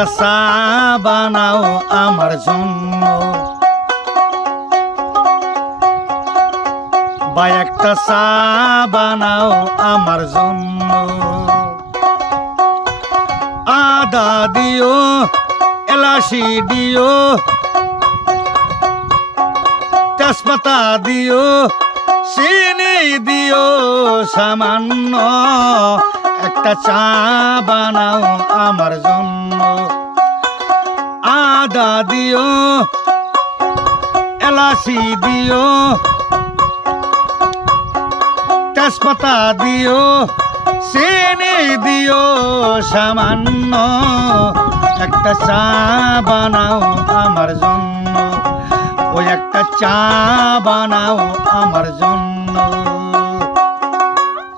একটা চা বানাও আমার জন্য, ভাই একটা চা বানাও আমার জন্য। আদা দিও, এলাচি দিও, তেজপাতা দিও, চিনি দিও সামান্য, একটা চা বানাও আমার জন্য। আদা দিও, এলাচি দিও, তেজপাতা দিও, চিনি দিও সামান্য, একটা চা বানাও আমার জন্য, ওই একটা চা বানাও আমার জন্য।